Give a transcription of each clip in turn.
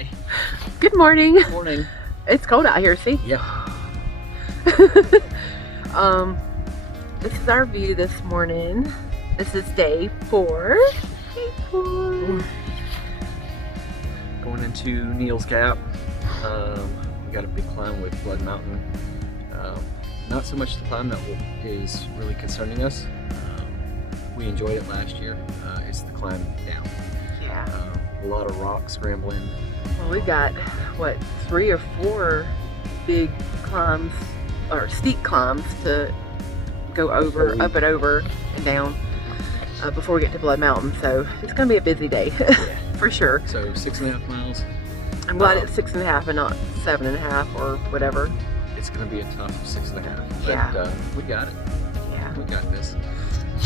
Hi. Good morning. Good morning. It's cold out here, see? Yeah. This is our view this morning. This is day 4. Day 4. Going into Neel's Gap. We got a big climb with Blood Mountain. Not so much the climb that is really concerning us. We enjoyed it last year. It's the climb down. Yeah. A lot of rock scrambling. Well, we got, what, 3 or 4 big climbs, or steep climbs to go over, up and over and down before we get to Blood Mountain. So it's going to be a busy day, Yeah. for sure. So 6.5 miles. I'm glad it's 6.5 and not 7.5 or whatever. It's going to be a tough 6.5. But Yeah. we got it. Yeah. We got this.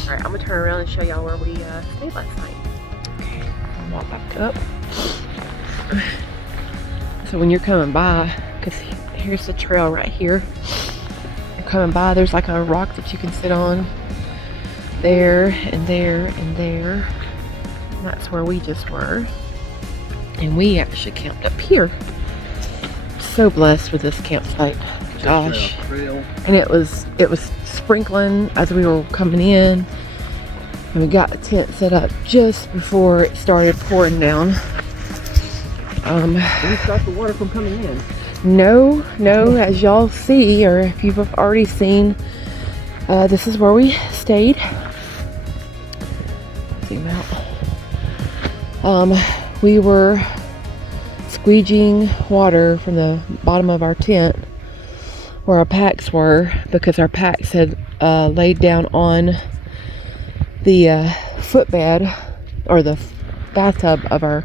All right, I'm gonna turn around and show y'all where we stayed last night. Okay, I'll walk back up. So when you're coming by, because here's the trail right here. You're coming by, there's like a rock that you can sit on. There and there and there. And that's where we just were. And we actually camped up here. So blessed with this campsite. Gosh. And it was sprinkling as we were coming in, and we got the tent set up just before it started pouring down. Did we stop the water from coming in? No, as y'all see, or if you've already seen, this is where we stayed. Zoom out. We were squeegeeing water from the bottom of our tent where our packs were, because our packs had laid down on the footbed or the bathtub of our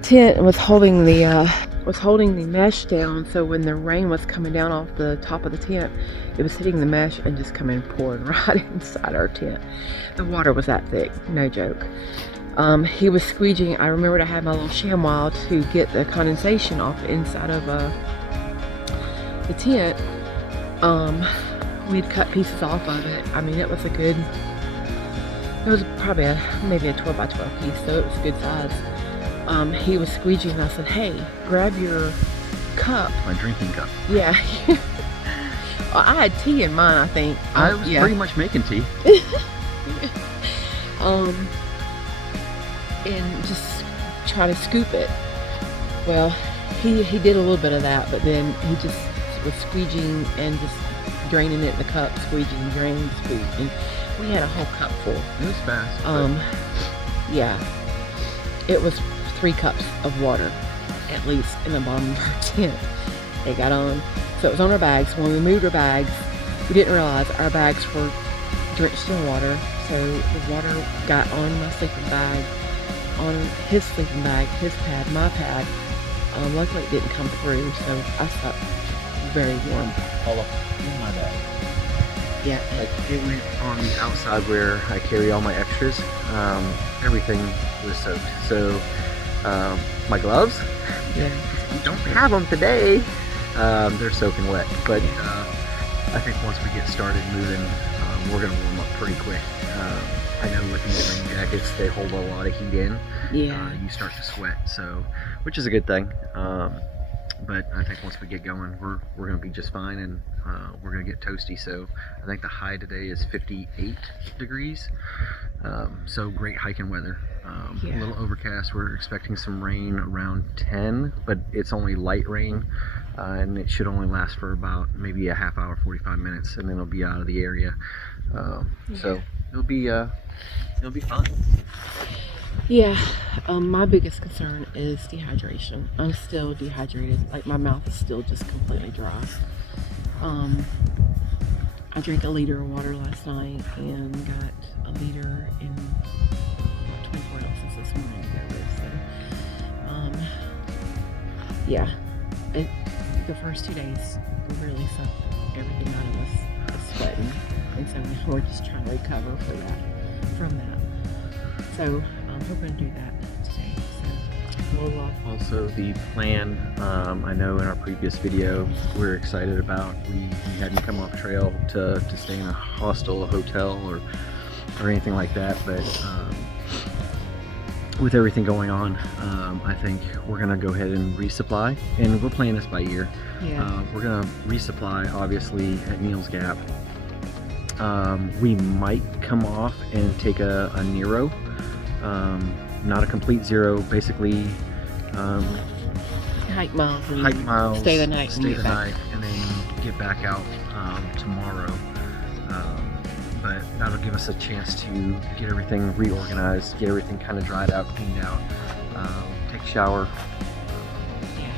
tent, and was holding the mesh down, so when the rain was coming down off the top of the tent, it was hitting the mesh and just coming pouring right inside our tent. The water was that thick, no joke. He was squeegeeing. I remembered I had my little ShamWow to get the condensation off the inside of the tent. We'd cut pieces off of it. I mean, it was probably maybe a 12 by 12 piece, so it was a good size. He was squeegeeing, and I said, hey, grab your cup. My drinking cup. Yeah. Well, I had tea in mine, I think. I was pretty much making tea. And just try to scoop it. Well, he did a little bit of that, but then he just was squeegeeing and just draining it in the cup, squeegeeing, draining, squeegeing. We had a whole cup full. It was fast. Yeah. It was 3 cups of water, at least, in the bottom of our tent. They got on. So it was on our bags. When we moved our bags, we didn't realize our bags were drenched in water. So the water got on my sleeping bag, on his sleeping bag, his pad, my pad. Luckily it didn't come through, so I slept very warm. All up in my bag. Yeah. Like, it went on the outside where I carry all my extras. Everything was soaked. So my gloves, Yeah. we don't have them today. They're soaking wet. But I think once we get started moving, we're gonna warm up pretty quick. I know with these rain jackets, they hold a lot of heat in. Yeah. You start to sweat, so, which is a good thing. But I think once we get going, we're gonna be just fine, and we're gonna get toasty. So I think the high today is 58 degrees. So great hiking weather. Yeah. A little overcast. We're expecting some rain around 10, but it's only light rain, and it should only last for about maybe a half hour, 45 minutes, and then it'll be out of the area. So it'll be fun. Yeah. My biggest concern is dehydration. I'm still dehydrated. Like, my mouth is still just completely dry. I drank 1 liter of water last night and got 1 liter in 24 ounces this morning. So, yeah. The first 2 days really sucked everything out of us, the sweating, and so now we're just trying to recover from that. So I'm hoping to do that today. So. Also, the plan, I know in our previous video we're excited about, we hadn't come off trail to stay in a hostel, a hotel, or anything like that, but with everything going on, I think we're gonna go ahead and resupply, and we're playing this by ear. Yeah. We're gonna resupply, obviously, at Neel's Gap. We might come off and take a Nero, not a complete zero, basically. Hike miles. And Hike miles. Stay the night. Stay the night, and then get back out tomorrow. But that'll give us a chance to get everything reorganized, get everything kind of dried out, cleaned out, take a shower,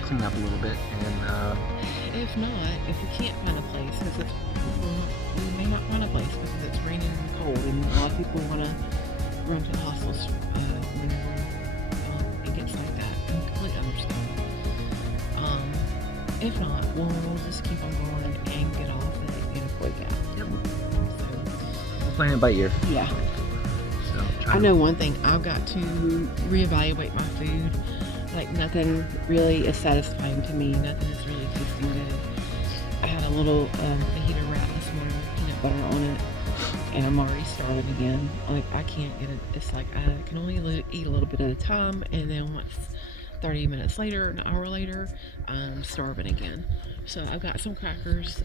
clean up a little bit, and if not, if we can't find a place, because we may not find a place because it's raining and cold, and a lot of people want to run to the hostels whenever it gets like that. I completely understand. If not, we'll just keep on going and get off at 8 o'clock out. Yep. We're playing it by ear. Yeah. So I know one thing, I've got to reevaluate my food. Like, nothing really is satisfying to me. Nothing is really tasting good. I had a little fajita wrap this morning with peanut butter on it, and I'm already starving again. Like, I can't get it. It's like I can only eat a little bit at a time, and then once 30 minutes later, an hour later, I'm starving again. So I've got some crackers,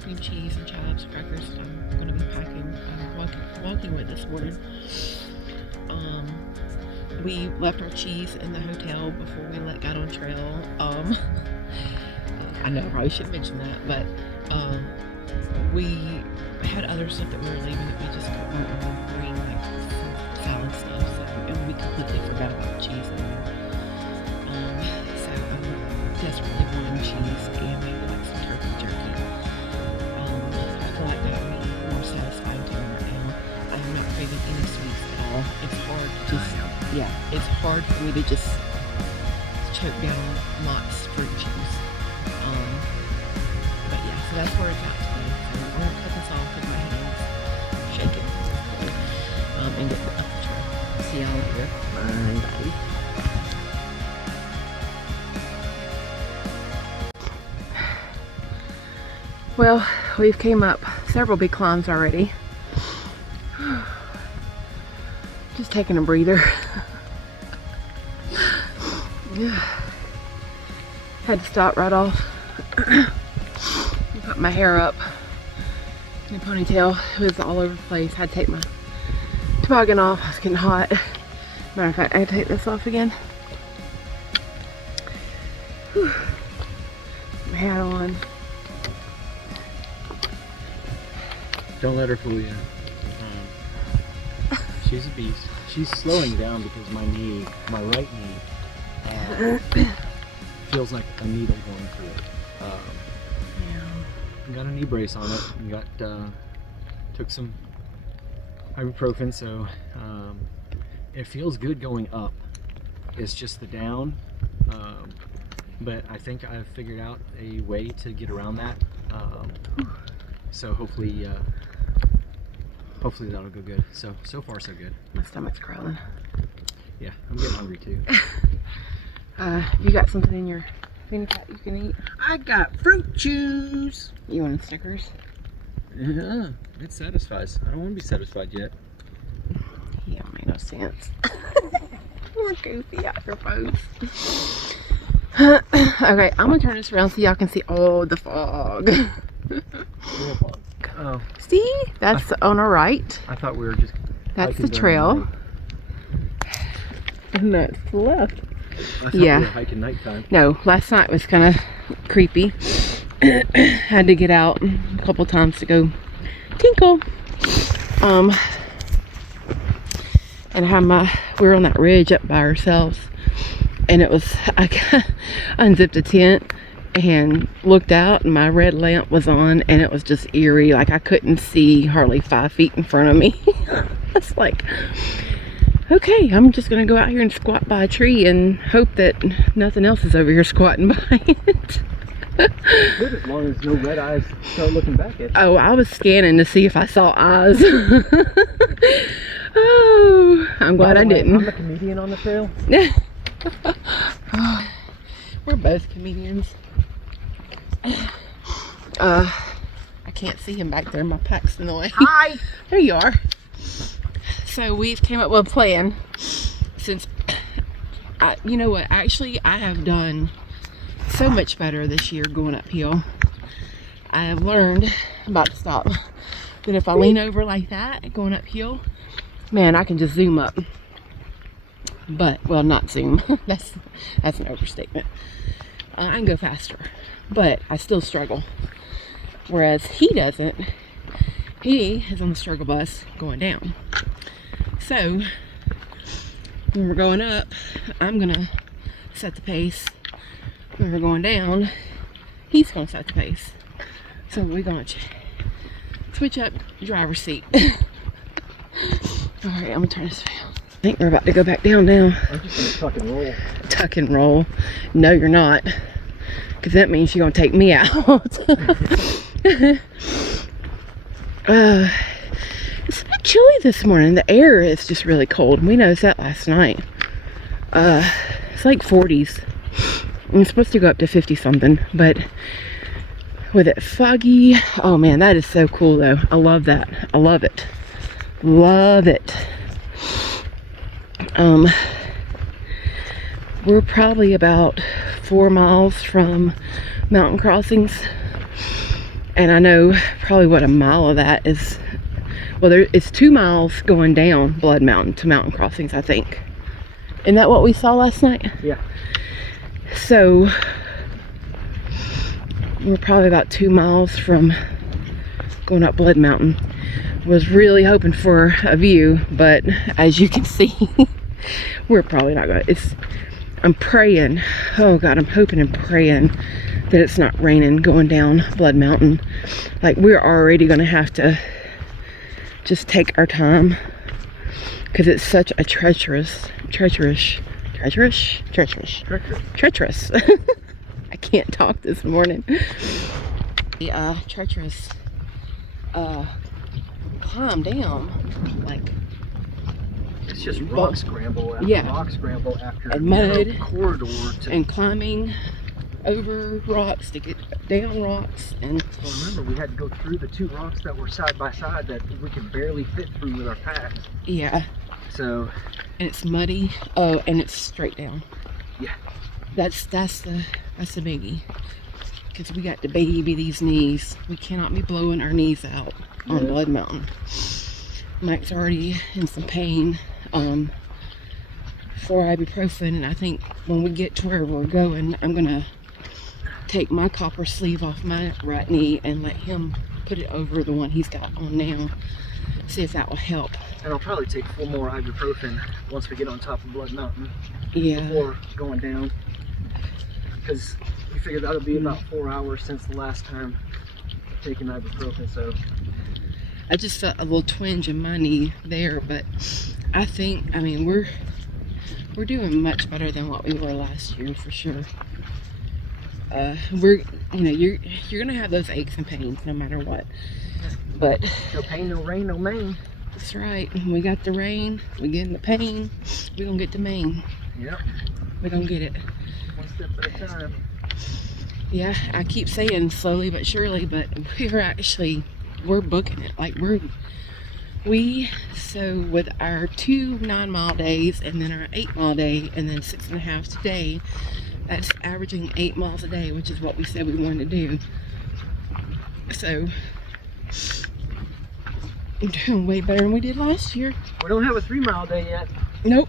cream cheese and chives crackers that I'm going to be packing, walking with this morning. We left our cheese in the hotel before we got on trail. I know I probably should mention that, but we had other stuff that we were leaving that we just weren't going to bring, like some salad stuff. So, and we completely forgot about cheese in there. So I'm desperately wanting cheese and maybe like some turkey jerky. I feel like that would be more satisfying to me right now. I'm not craving any sweets at all. It's hard to just, it's hard for me to just choke down Mott's fruit juice. But yeah, so that's where it's at today. So I'm gonna cut this off with my hands, shake it, and get up the trail. See y'all later. Bye. Well, we've came up several big climbs already. Just taking a breather. Had to stop right off. Got my hair up in a ponytail. It was all over the place. Had to take my toboggan off. I was getting hot. Matter of fact, I had to take this off again. Whew. My hat on. don't let her fool you. She's a beast. She's slowing down because my knee, my right knee, feels like a needle going through it. Got a knee brace on it. And got took some ibuprofen, so it feels good going up. It's just the down, but I think I've figured out a way to get around that. So hopefully that'll go good. So far so good. My stomach's growling. Yeah, I'm getting hungry too. You got something in your fanny pack you can eat? I got fruit juice. You want Snickers? Yeah, it satisfies. I don't want to be satisfied yet. Yeah, made no sense. More goofy out your post. Okay, I'm gonna turn this around so y'all can see all the fog. Oh, see, that's on our right. I thought we were just. That's the trail. And that's the left. I thought we were hiking nighttime. No, last night was kind of creepy. Had to get out a couple times to go tinkle. And we were on that ridge up by ourselves, and it was, I unzipped a tent and looked out, and my red lamp was on, and it was just eerie. Like I couldn't see hardly 5 feet in front of me. It's like, okay, I'm just gonna go out here and squat by a tree and hope that nothing else is over here squatting by it. Good, as long as no red eyes start looking back at you. Oh, I was scanning to see if I saw eyes. Oh, I'm glad I didn't. I'm a comedian on the trail. We're both comedians. I can't see him back there. My pack's in the way. Hi! There you are. So we've came up with a plan. since you know what, actually I have done so much better this year going uphill. I have learned, I'm about to stop, that if I lean over like that going uphill, man, I can just zoom up. But, well, not zoom. that's an overstatement. I can go faster, but I still struggle. Whereas he doesn't. He is on the struggle bus going down. So when we're going up, I'm gonna set the pace. When we're going down, he's gonna set the pace. So we're gonna switch up driver's seat. All right, I'm gonna turn this down. I think we're about to go back down now. I'm just gonna tuck and roll. Tuck and roll. No, you're not, because that means you're gonna take me out. It's a bit chilly this morning. The air is just really cold. We noticed that last night. It's like 40s. And it's supposed to go up to 50 something, but with it foggy. Oh man, that is so cool though. I love that. I love it. Love it. We're probably about 4 miles from mountain crossings. And I know probably what a mile of that is. Well, it's 2 miles going down Blood Mountain to mountain crossings, I think. Isn't that what we saw last night? Yeah. So we're probably about 2 miles from going up Blood Mountain. Was really hoping for a view, but as you can see, we're probably not gonna. I'm praying. Oh God, I'm hoping and praying that it's not raining going down Blood Mountain. Like, we're already gonna have to just take our time, because it's such a treacherous. I can't talk this morning. The treacherous climb down, like, it's just rock scramble after rock scramble after and mud corridor and climbing over rocks to get down rocks. And well, remember, we had to go through the 2 rocks that were side by side that we could barely fit through with our packs. Yeah. So. And it's muddy. Oh, and it's straight down. Yeah. That's the biggie. Because we got to baby these knees. We cannot be blowing our knees out on Blood Mountain. Mike's already in some pain for ibuprofen, and I think when we get to where we're going, I'm gonna take my copper sleeve off my right knee and let him put it over the one he's got on now. See if that will help. And I'll probably take 4 more ibuprofen once we get on top of Blood Mountain. Yeah. Before going down, because we figured that'll be about 4 hours since the last time taking ibuprofen. So I just felt a little twinge in my knee there, but I think, I mean, we're doing much better than what we were last year for sure. You're gonna have those aches and pains no matter what, but no pain, no rain, no Maine. That's right. We got the rain, we getting the pain, we're gonna get to Maine. Yep. We're gonna get it. One step at a time. Yeah, I keep saying slowly but surely, but we're booking it. Like, so with our 2 9-mile days and then our 8-mile day and then 6.5 today, that's averaging 8 miles a day, which is what we said we wanted to do. So we're doing way better than we did last year. We don't have a 3-mile day yet. Nope.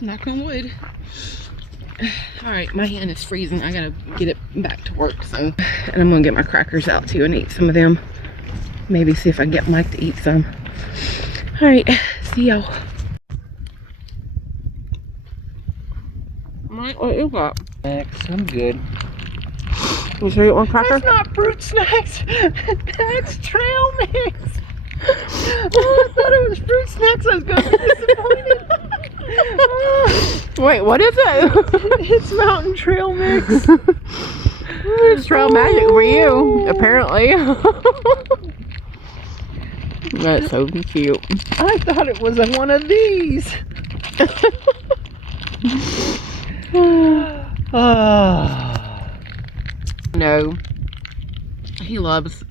Knock on wood. All right, my hand is freezing. I gotta get it back to work. So, and I'm gonna get my crackers out too and eat some of them. Maybe see if I can get Mike to eat some. All right, see y'all. Mike, what you got? Next, I'm good. You sure you get one cracker? That's not fruit snacks. That's trail mix. Oh, I thought it was fruit snacks. I was going to be disappointed. Wait, what is it? It's mountain trail mix. It's trail magic for you, apparently. That's so cute. I thought it was one of these. No, he loves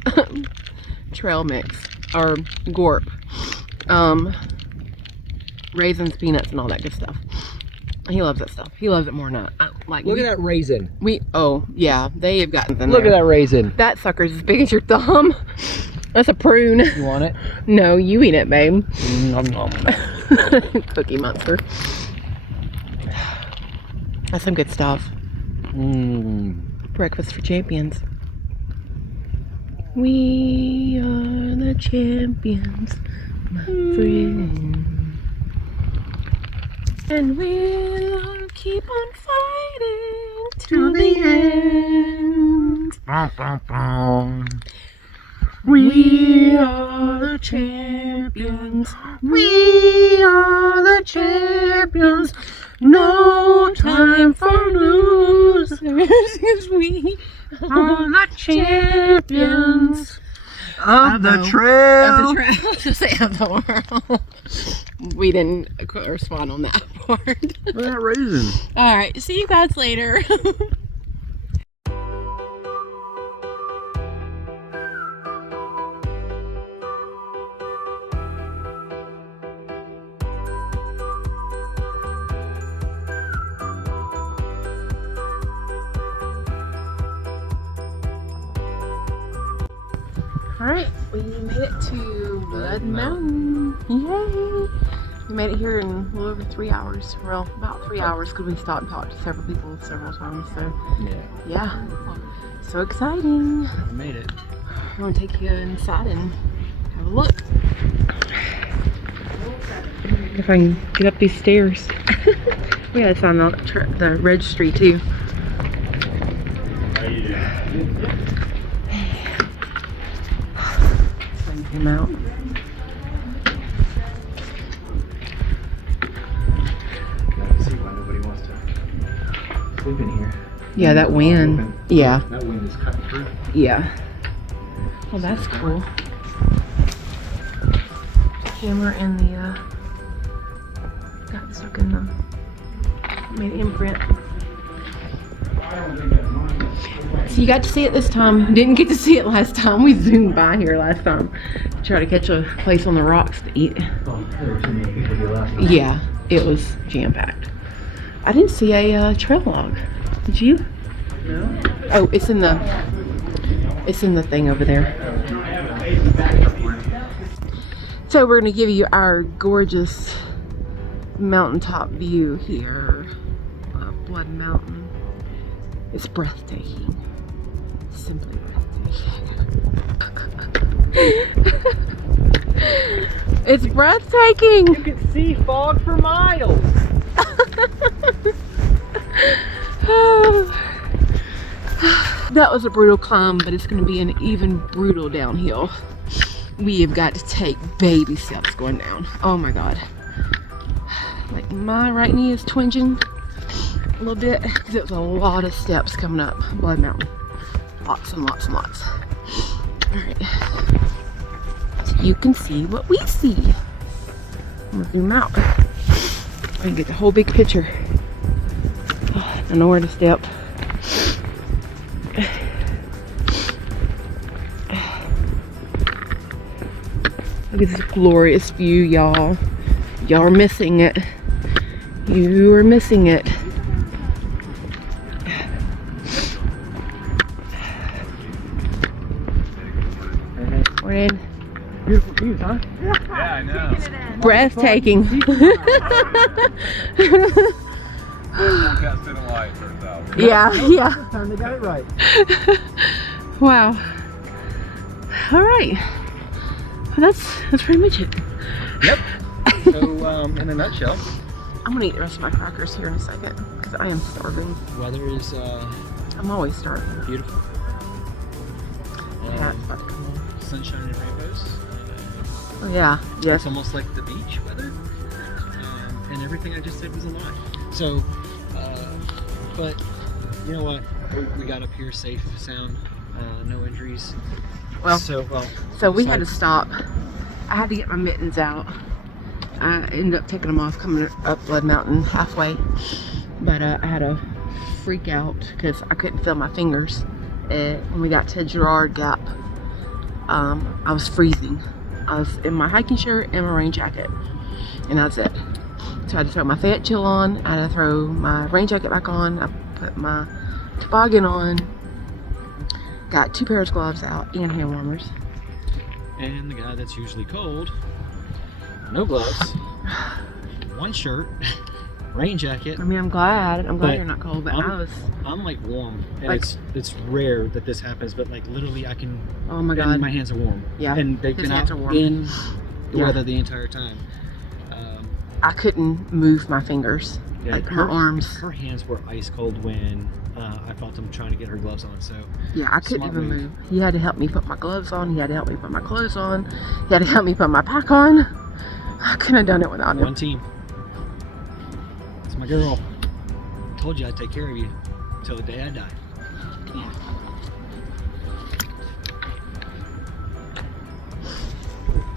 trail mix or gorp. raisins, peanuts, and all that good stuff. He loves that stuff. He loves it more than I like. Look at that raisin. Oh yeah, they have gotten them. Look at that raisin. That sucker's as big as your thumb. That's a prune. You want it? No, you eat it, babe. Nom, nom. Cookie Monster. That's some good stuff. Breakfast for champions. We are the champions, my friend. And we'll keep on fighting to the end. Bum, bum, bum. We are the champions. We are the champions. No time for losers. We are the champions Of the trail. of the trail. Just say of the world. We didn't respond on that part. Look at that raisin. All right. See you guys later. Alright, we made it to Blood Mountain. Yay! We made it here in a little over 3 hours. Well, about 3 hours because we stopped and talked to several people several times. So, yeah. So exciting. We made it. I'm going to take you inside and have a look. If I can get up these stairs. We gotta find the registry too. Him out. See why nobody wants to sleep in here. Yeah, that wind. Yeah. That wind is cutting through. Yeah. Well, that's cool. Camera and the got stuck in the made an imprint. So you got to see it this time. Didn't get to see it last time. We zoomed by here last time to try to catch a place on the rocks to eat. Yeah, it was jam-packed. I didn't see a trail log. Did you? No. Oh, it's in the thing over there. So we're gonna give you our gorgeous mountaintop view here of Blood Mountain. It's breathtaking. Simply breathtaking. It's breathtaking. You can see fog for miles. That was a brutal climb, but it's going to be an even brutal downhill. We have got to take baby steps going down. Oh my god. Like my right knee is twinging a little bit because it was a lot of steps coming up Blood Mountain. Lots and lots and lots. Alright. So you can see what we see. I'm gonna zoom out. I can get the whole big picture. I know where to step. Look at this glorious view, y'all. Y'all are missing it. You are missing it. We're in. Beautiful views, huh? Yeah, I know. Breathtaking. Yeah, yeah. Time they got it right. Wow. All right. Well, that's pretty much it. Yep. So, in a nutshell, I'm gonna eat the rest of my crackers here in a second because I am starving. weather is I'm always starving. beautiful. Cat's about to come in. Sunshine and rainbows. Oh yeah, yes. It's almost like the beach weather. And everything I just said was a lie. So, but you know what? We got up here safe, sound, no injuries. Well, so we had to stop. I had to get my mittens out. I ended up taking them off coming up Blood Mountain halfway, but I had a freak out because I couldn't feel my fingers. When we got to Neel Gap, I was freezing. I was in my hiking shirt and my rain jacket, and that's it. So I had to throw my fat chill on. I had to throw my rain jacket back on. I put my toboggan on. Got 2 pairs of gloves out and hand warmers. And the guy that's usually cold, no gloves, 1 shirt, rain jacket. I mean, I'm glad. I'm glad But you're not cold, but I'm like warm, and Like- it's rare that this happens, but like literally I can. oh my And god. my hands are warm. Yeah, and they've his been hands out are warm. in the Yeah. weather the entire time. I couldn't move my fingers. Yeah, Like my arms. Her hands were ice cold when I felt them trying to get her gloves on. So Yeah, I couldn't Smart even move. move. He had to help me put my gloves on. He had to help me put my clothes on. He had to help me put my pack on. I couldn't have done it without him. one team. It's my girl. Told you I'd take care of you till the day I die. Yeah.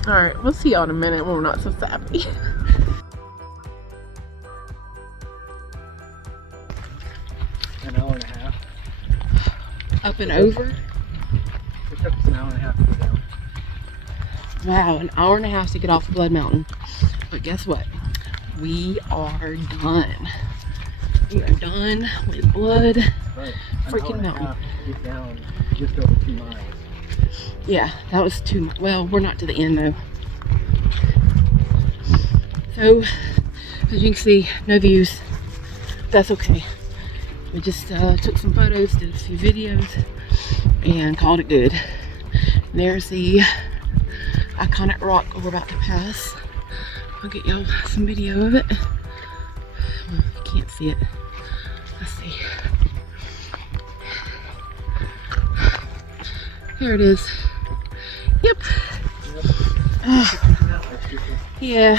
Alright, we'll see y'all in a minute when we're not so sappy. An hour and a half. Up and over. It took us an hour and a half to go down. Wow, an hour and a half to get off Blood Mountain. But guess what? We are done. We are done with Blood. Right. Freaking mountain. To get down just over 2 miles. Yeah, that was too much. Well, we're not to the end though. So, as you can see, no views. That's okay. We just took some photos, did a few videos, and called it good. There's the iconic rock we're about to pass. I'll get y'all some video of it. Well, you can't see it. Let's see. There it is. Yep. Yeah.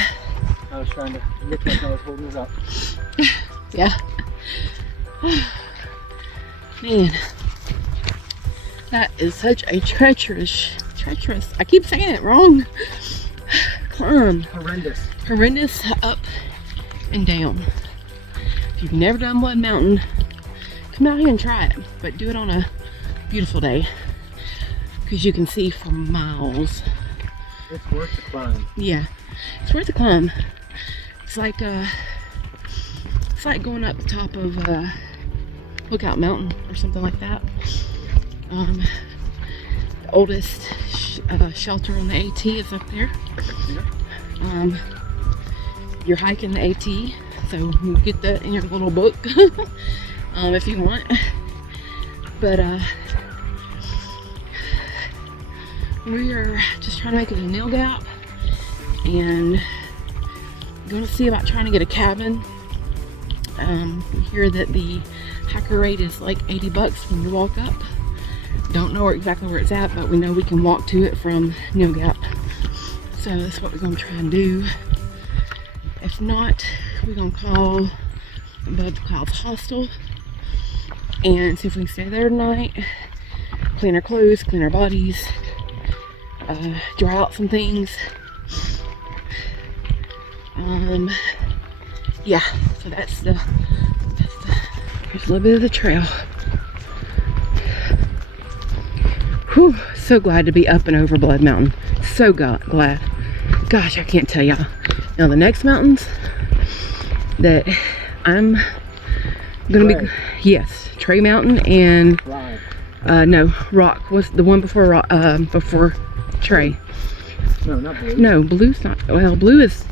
I was trying to look like I was holding it up. Yeah. Man, that is such a treacherous, I keep saying it wrong, climb. Horrendous up and down. If you've never done Blood Mountain, come out here and try it, but do it on a beautiful day, because you can see for miles. It's worth the climb. Yeah, it's worth the climb. It's like going up the top of Lookout Mountain or something like that. The oldest shelter on the AT is up there. You're hiking the AT, so you get that in your little book if you want. But we are just trying to make it to Neel Gap and going to see about trying to get a cabin. We hear that the hiker rate is like 80 bucks when you walk up. Don't know exactly where it's at, but we know we can walk to it from Neel Gap. So that's what we're going to try and do. If not, we're going to call Above the Clouds Hostel and see if we can stay there tonight. Clean our clothes, clean our bodies, dry out some things. Yeah, so that's the here's a little bit of the trail. Whew, so glad to be up and over Blood Mountain. So glad. Gosh, I can't tell y'all. Now the next mountains that I'm gonna be, yes, Trey Mountain and no, Rock was the one before Rock, before Trey. No, not Blue. No, Blue's not. Well, Blue is.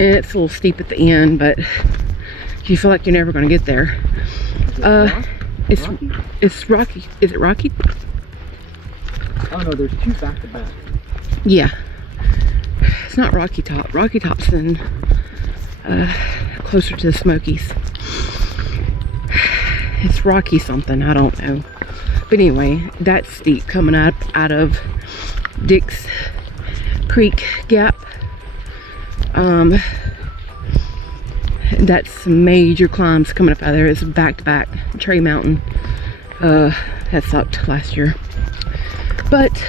It's a little steep at the end, but you feel like you're never going to get there. It's Rocky. Is it Rocky? Oh no, there's 2 back to back. Yeah. It's not Rocky Top. Rocky Top's in closer to the Smokies. It's Rocky something. I don't know. But anyway, that's steep coming up out of Dick's Creek Gap. That's some major climbs coming up out of there. It's back to back. Trey Mountain. That sucked last year. But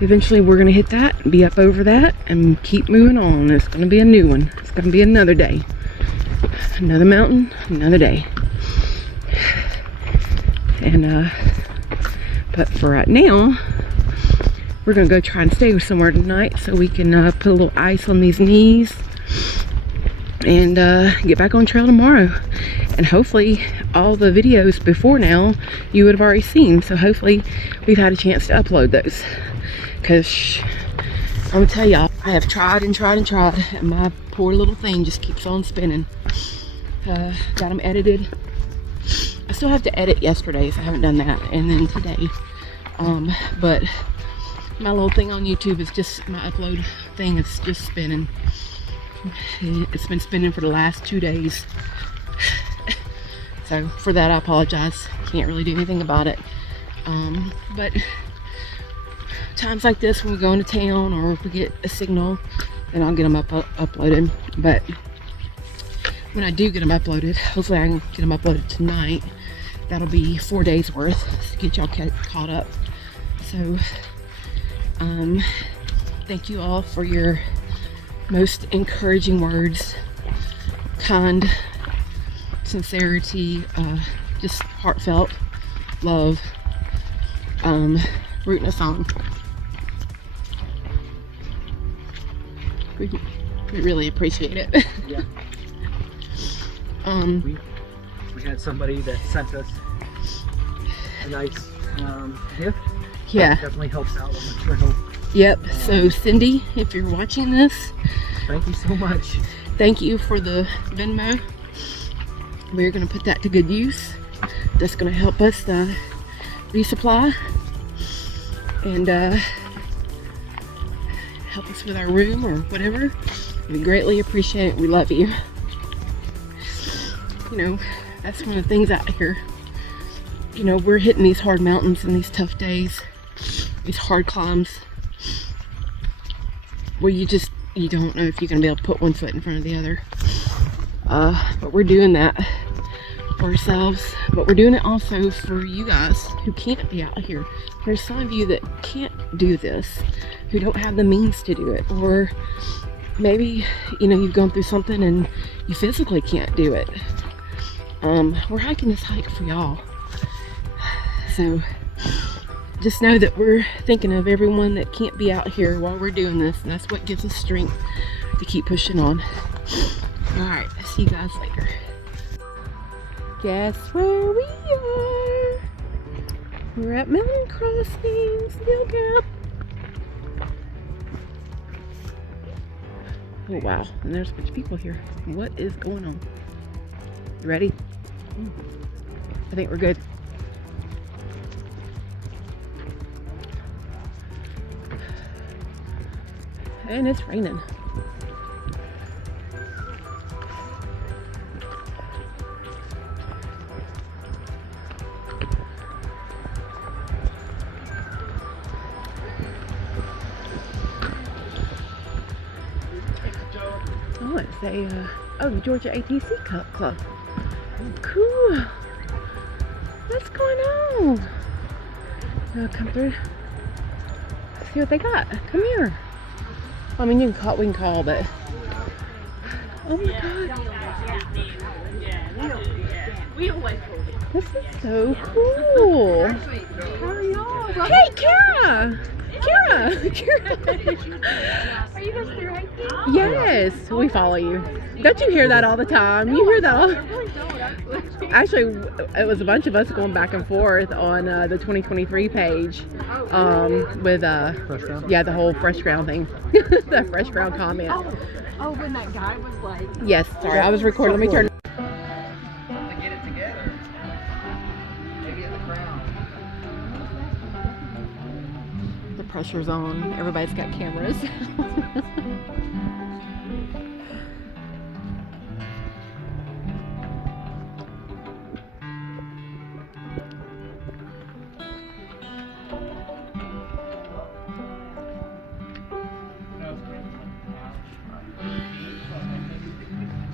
eventually we're gonna hit that, be up over that, and keep moving on. It's gonna be a new one. It's gonna be another day. Another mountain, another day. And but for right now, we're gonna go try and stay somewhere tonight so we can put a little ice on these knees and get back on trail tomorrow. And hopefully all the videos before now you would have already seen, so hopefully we've had a chance to upload those, because I'm gonna tell y'all, I have tried and tried and tried, and my poor little thing just keeps on spinning. Got them edited. I still have to edit yesterday's, I haven't done that, and then today. But my little thing on YouTube is just, my upload thing is just spinning. It's been spinning for the last 2 days. So for that I apologize. Can't really do anything about it. But times like this, when we go into town or if we get a signal, then I'll get them uploaded. But when I do get them uploaded, hopefully I can get them uploaded tonight. That'll be 4 days worth to get y'all caught up. So thank you all for your most encouraging words, kind sincerity, just heartfelt love, rooting us on. We really appreciate it. Yeah. We had somebody that sent us a nice gift. Yeah. That definitely helps out on the trail. Yep. So Cindy, if you're watching this, Thank you so much. thank you for the Venmo. We're gonna put that to good use. That's gonna help us resupply and help us with our room or whatever. We greatly appreciate it. We love you. You know, that's one of the things out here. You know, we're hitting these hard mountains and these tough days, these hard climbs, where you don't know if you're gonna be able to put one foot in front of the other. But we're doing that for ourselves, but we're doing it also for you guys who can't be out here. There's some of you that can't do this, who don't have the means to do it, or maybe, you know, you've gone through something and you physically can't do it. We're hiking this hike for y'all. So just know that we're thinking of everyone that can't be out here while we're doing this, and that's what gives us strength to keep pushing on. Alright, see you guys later. Guess where we are? We're at Mountain Crossings, Neel Gap. Oh wow, and there's a bunch of people here. What is going on? You ready? I think we're good. And it's raining. Oh, it's the Georgia ATC Club. Cool. What's going on? I'll come through. See what they got. Come here. I mean, we can call, but oh my god, this is so cool. How are y'all? Hey, Kara. Are you guys through hiking? Yes, we follow you. Don't you hear that all the time? You hear that all? Actually, it was a bunch of us going back and forth on the 2023 page with yeah, the whole fresh ground thing. The fresh ground comment. Oh, when that guy was like, Yes, sorry, I was recording. Let me turn. To get it together. Maybe at the crown. The pressure's on. Everybody's got cameras.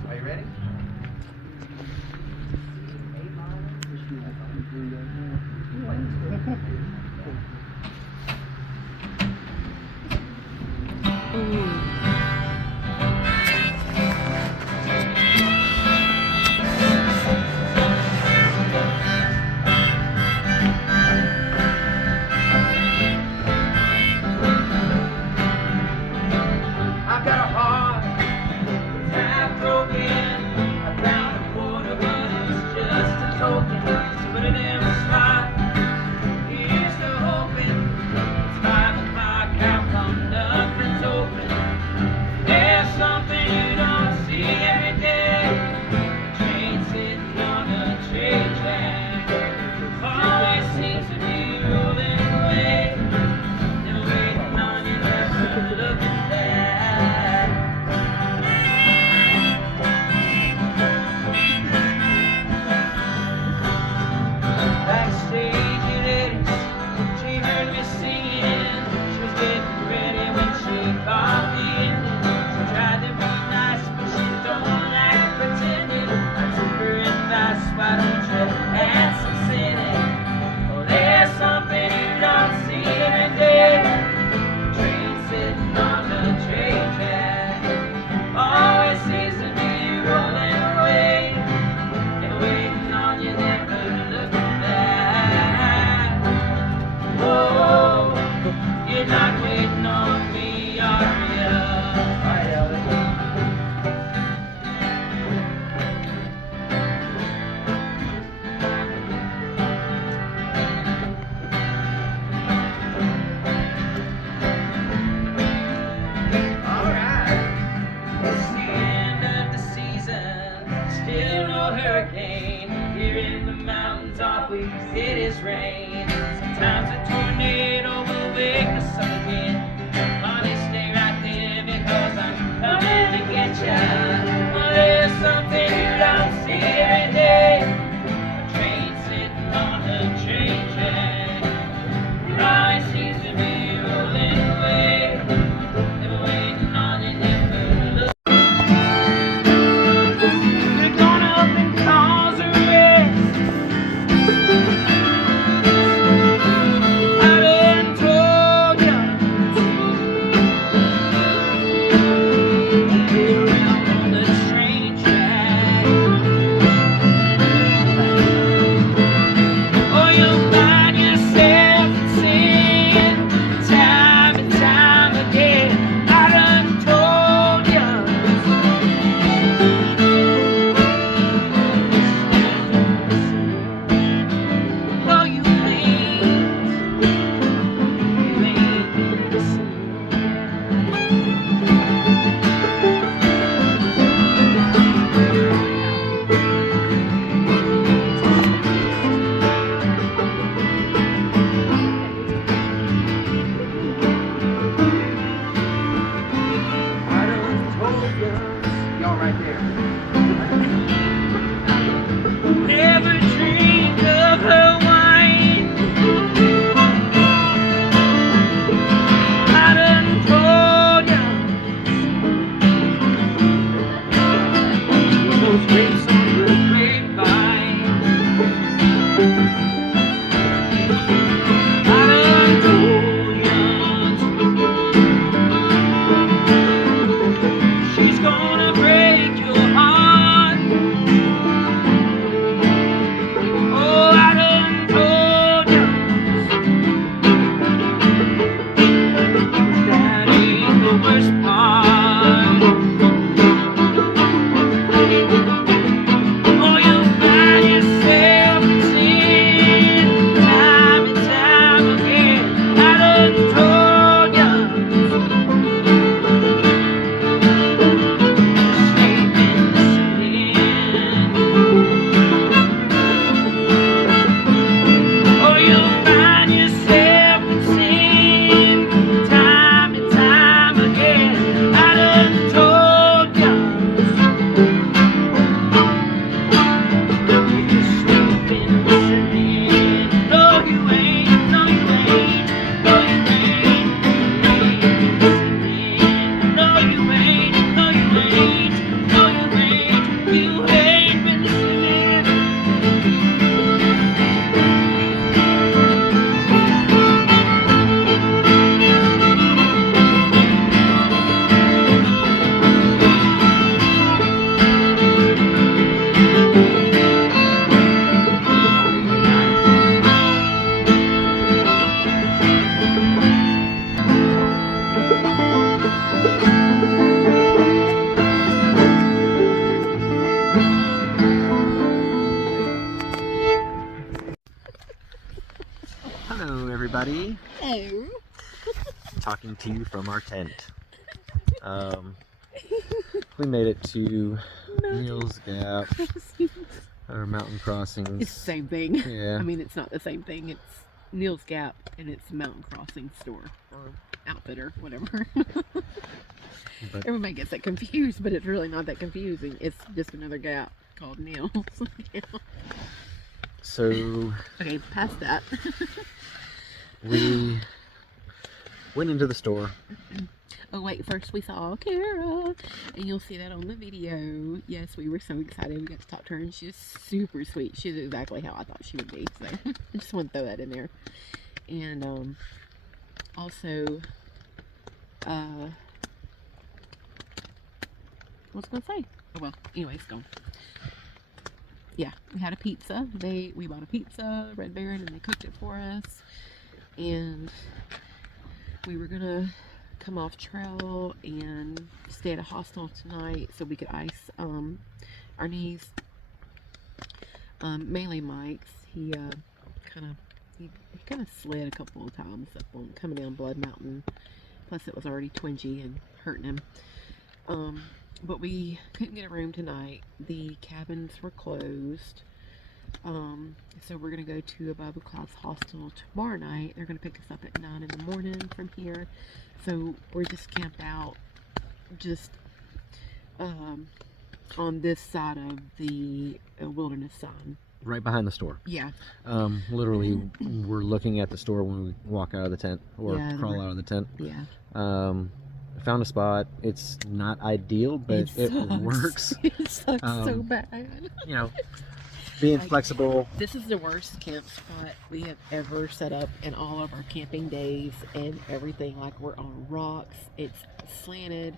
Are you ready? hurricane. Here in the mountains always it is rain. Sometimes a tornado will wake us up again. Honey, stay right there because I'm coming to get ya. Well, there's something you don't see every day. A train sitting on a train track. Your eyes seems to be rolling away. Never waiting on it, never look. They're going up and cause a rest. I done told ya. Get around on the train track. Or you'll find yourself singing time and time again. I done told ya. Oh, you ain't listening. I done told ya. Y'all right there. Never drink of her wine. I done told ya. Those grapes on the grapevine. I done told ya. She's gonna break your heart. Oh, I done told ya. That ain't the worst part. Oh, you'll find yourself singing time and time again. I done told ya. Sleep in the cement. Oh, you'll find yourself singing time and time again. I done told ya. You sleep in the cement. No, you ain't. No, you ain't. No, you ain't. No, you ain't. No, you ain't. No, you ain't. You ain't been listening. Hello, everybody. Oh. Talking to you from our tent. We made it to Neel's Gap, or Mountain Crossings. It's the same thing. Yeah. I mean, it's not the same thing. It's Neel's Gap and it's Mountain Crossing store or outfitter, whatever. But Everybody gets that confused, but it's really not that confusing. It's just another gap called Neel's. so Okay, past that. we went into the store. Oh wait, first we saw Kara, and you'll see that on the video. Yes, we were so excited we got to talk to her, and she's super sweet. She's exactly how I thought she would be, so I just want to throw that in there. And also, what was I gonna say? Oh well, anyway, it's gone. Yeah, we had a pizza. We bought a pizza, Red Baron, and they cooked it for us. And we were gonna come off trail and stay at a hostel tonight so we could ice our knees. Mainly Mike's. He kind of slid a couple of times up on coming down Blood Mountain. Plus it was already twingy and hurting him. but we couldn't get a room tonight. The cabins were closed. So we're gonna go to Above the Clouds Hostel tomorrow night. They're gonna pick us up at 9 in the morning from here. So we're just camped out, just on this side of the wilderness sign. Right behind the store. Yeah. Literally, we're looking at the store when we walk out of the tent or Yeah, crawl out of the tent. Yeah. Found a spot. It's not ideal, but it works. It sucks so bad. You know, being Like, flexible. This is the worst camp spot we have ever set up in all of our camping days and everything. Like, we're on rocks. It's slanted.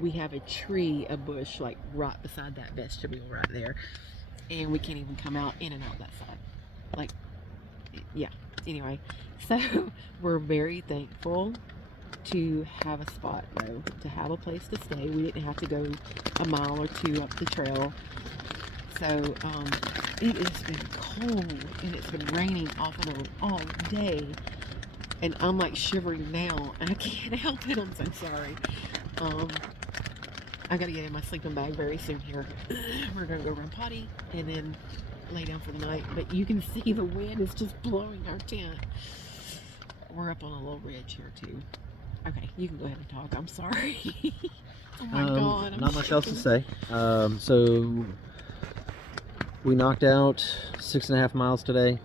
We have a tree, a bush, like right beside that vestibule right there. And we can't even come out in and out that side. Like, yeah. Anyway, so we're very thankful to have a spot, though, to have a place to stay. We didn't have to go a mile or two up the trail. So it has been cold and it's been raining off and on all day. And I'm like shivering now and I can't help it. I'm so sorry. I gotta get in my sleeping bag very soon here. We're gonna go run potty and then lay down for the night. But you can see the wind is just blowing our tent. We're up on a little ridge here too. Okay, you can go ahead and talk. I'm sorry. Oh my God. I'm not much else to shaking. say. So we knocked out 6.5 miles today.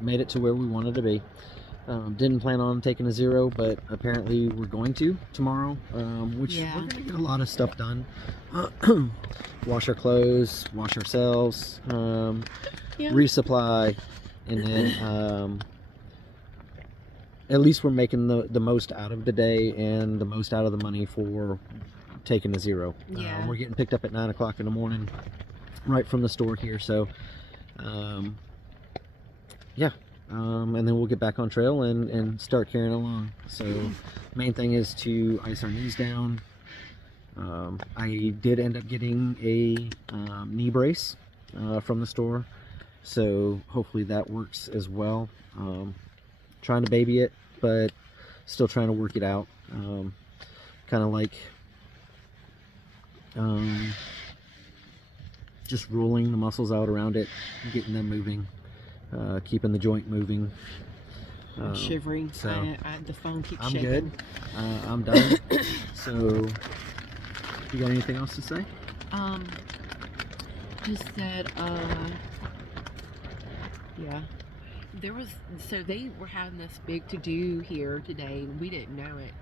Made it to where we wanted to be. Didn't plan on taking a 0, but apparently we're going to tomorrow, which Yeah. we're going to get a lot of stuff done. Wash our clothes, wash ourselves, resupply, and then at least we're making the most out of the day and the most out of the money for taking a 0. Yeah. We're getting picked up at 9 o'clock in the morning right from the store here, so yeah. And then we'll get back on trail and start carrying along. So main thing is to ice our knees down. I did end up getting a knee brace from the store, so hopefully that works as well. Trying to baby it, but still trying to work it out. Kind of like just rolling the muscles out around it, getting them moving. Keeping the joint moving. I'm shivering. So the phone keeps I'm shaking. good. I'm done. So, you got anything else to say? Just that, yeah. There was, so they were having this big to-do here today. We didn't know it.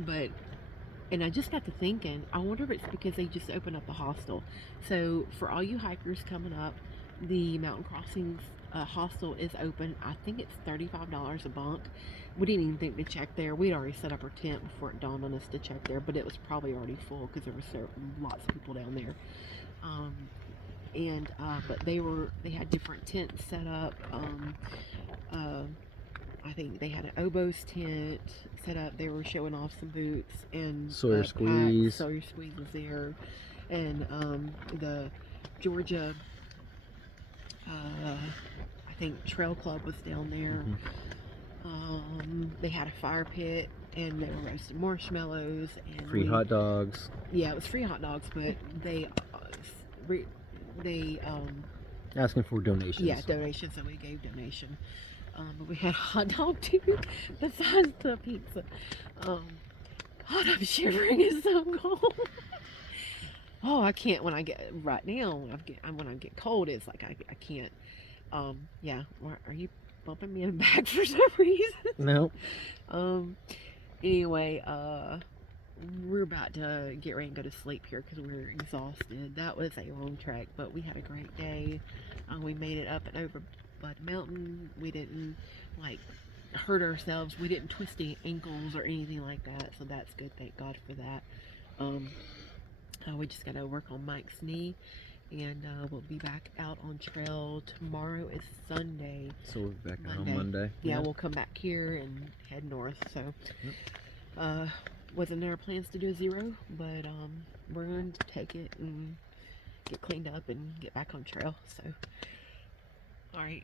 But, and I just got to thinking, I wonder if it's because they just opened up the hostel. So, for all you hikers coming up, the Mountain Crossings hostel is open. I think it's $35 a bunk. We didn't even think to check there. We'd already set up our tent before it dawned on us to check there, but it was probably already full because there were lots of people down there. But they had different tents set up. I think they had an oboe's tent set up. They were showing off some boots and Sawyer Squeeze. Sawyer Squeeze was there, and the Georgia. I think Trail Club was down there. They had a fire pit and they were roasting marshmallows and Free hot dogs. Yeah, it was free hot dogs, but they Asking for donations. yeah, donations, so we gave donation. But we had a hot dog too, besides the pizza. God, I'm shivering. It's so cold. Oh, I can't when I get right now. When I get cold, it's like I can't. Yeah. Are you bumping me in the back for some reason? No. Anyway, we're about to get ready and go to sleep here because we're exhausted. That was a long trek, but we had a great day. We made it up and over Bud Mountain. We didn't like hurt ourselves. We didn't twist any ankles or anything like that, so that's good. Thank God for that. We just got to work on Mike's knee, and we'll be back out on trail. Tomorrow is Sunday. So we'll be back out on Monday. Yeah, we'll come back here and head north. So, wasn't there plans to do a 0, but we're going to take it and get cleaned up and get back on trail. So, All right.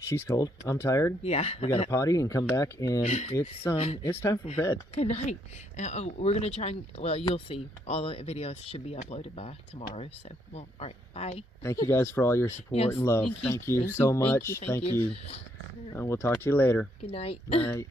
She's cold. I'm tired. Yeah. We got to potty and come back, and it's time for bed. Good night. We're gonna try and, well, you'll see. All the videos should be uploaded by tomorrow. So, well, all right. Bye. Thank you guys for all your support Yes, and love. thank you. Thank you so much. Thank you. And we'll talk to you later. Good night. Night.